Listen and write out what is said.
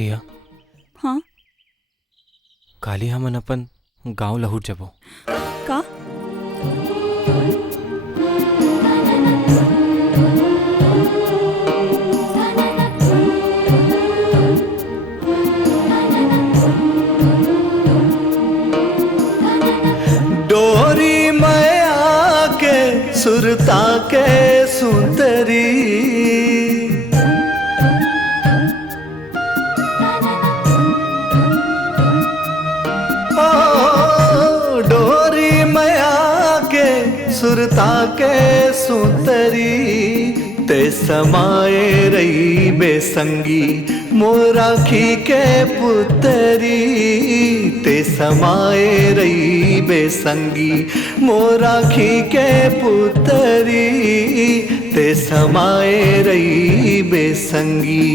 दिया हाँ काली हमन अपन गांव लहुट जबो का डोरी मैया के सुरता के सुंदरी डोरी मैया के सुरता के सुंदरी ते समाए रही बेसंगी मोराखी के पुतरी ते समाए रही बेसंगी मोराखी के पुतरी ते समाए रही बेसंगी।